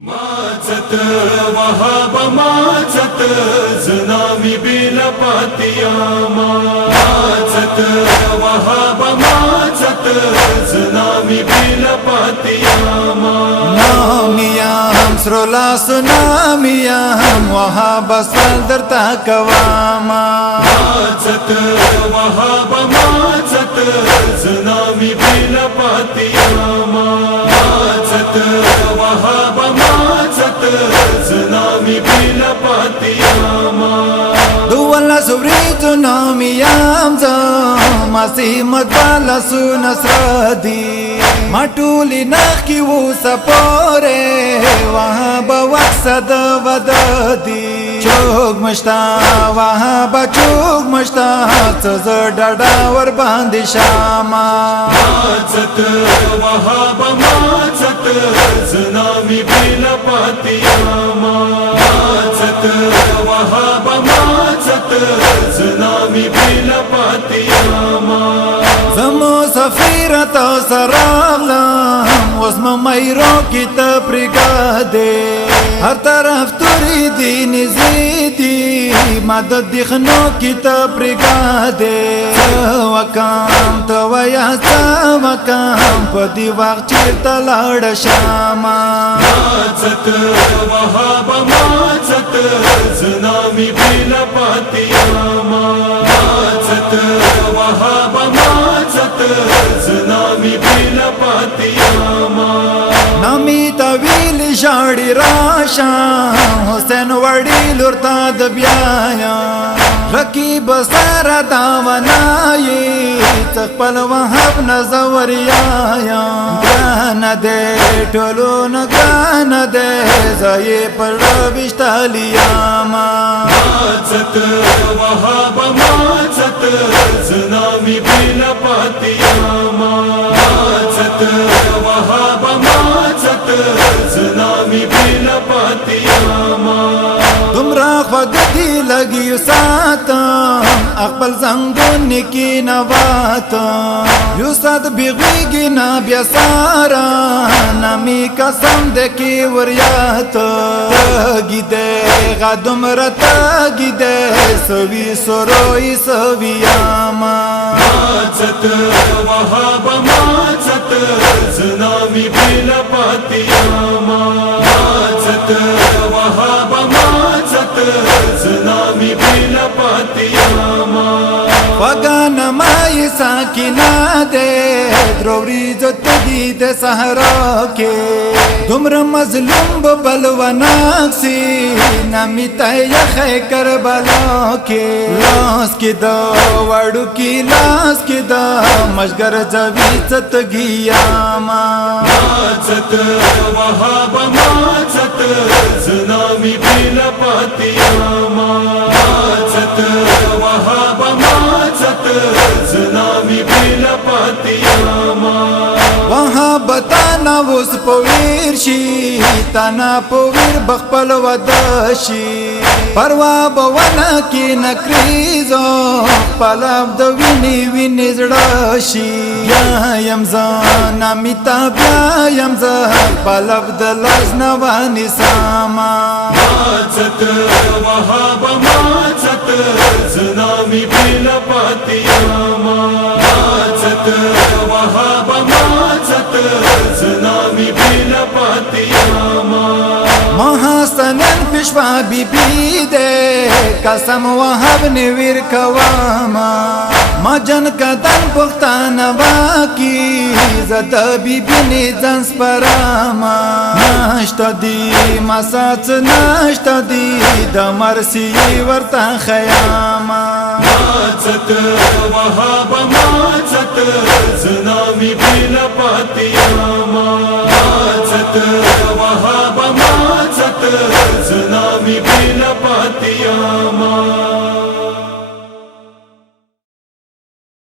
माचत वहाब माचत जुनामी बिलपातिया माचत वहाब माचत जुनामी बिलपातिया नामिया हम स्रोला सुनामिया हम वहाब सदर तकवामा माचत Wahab माचत जुनामी बिलपातिया माचत Wahab माचत जुनामी बिलपातिया दुवला सुब्री जुनामिया masih matbala sunasradi matuli nakhi wo sapore वहाँ बवक्सद वददी चोग मश्ता वहाँ बचोग मश्ता सजर डडावर बांधी शामा माचत वहाँ बमाचत जुनामी बिलपातिया माचत वहाँ बमाचत जुनामी बिलपातिया जमो सफीरा तो सरागला उसमें मैरो की तब्रिगादे हर तरफ तुरी दीन ज़ीदी मदद दिखनो की तब्रिगादे वकाम तो वया वकाम पदी वक्त चिरता लाड़ शामा माचत वहाँ बमाचत जुनामी बिलपातिया माचत वहाँ बमाचत जुनामी बिलपातिया नमी तवील शाड़ी राशा हुसैन वड़ी लुरता दबियाया रकीब सारा दावनाये तकपल वहाब नजवरियाया गान दे टोलो न गान दे जाये पर विश्तालियामा माचत वहाँ बमाचत जुनामी बिलपातिया माचत वहाँ बमाचत जुनामी बिलपातिया तुमरा ख्वगती लगी साता अकबल जंगुन की नवाता युसद बिगीगी ना ब्यासारा नमी कसम दे की वरियाता गिदे गादुमरा गिदे सवी सरोई सवियामा माचत वहाँ बमाचत जुनामी बिलपातिया माचत वहाँ बमाचत जुनामी बिलपातिया वगान माई साकिना दे द्रोरी जो तगी दे सहरा के तुमर मजलूम बलवनाक्सी नमी तय करबला के लास की दा वड़ू की लास की दा मशगर जवीजत गियामा माचत वहाँ बमाचत जुनामी बिलपातिया माचत वहाँ बमाचत जुनामी बिलपातिया वहाँ बताना उस पवीरशी तना पवीर बखपल वदशी परवा बवना की नक्रीजो पलब दविनी विनी जड़शी यमजा नमिता यमजा पलब दलज नवानी सामा माचत वहाँ बमाचत जुनामी बिलपातिया माचत वहाँ बमाचत जुनामी बिलपातिया महासनन पिश्वा बीबी दे कसम वहाब निवीर कवामा मजन कदन पुख्तान बाकी जद बीबी ने जंस परामा नष्ट दी मसाच नष्ट दी दमरसी वर्ता खयामा माचत वहाँ बमाचत जुनामी बिलपातिया माचत वहाँ बमाचत जुनामी बिलपातिया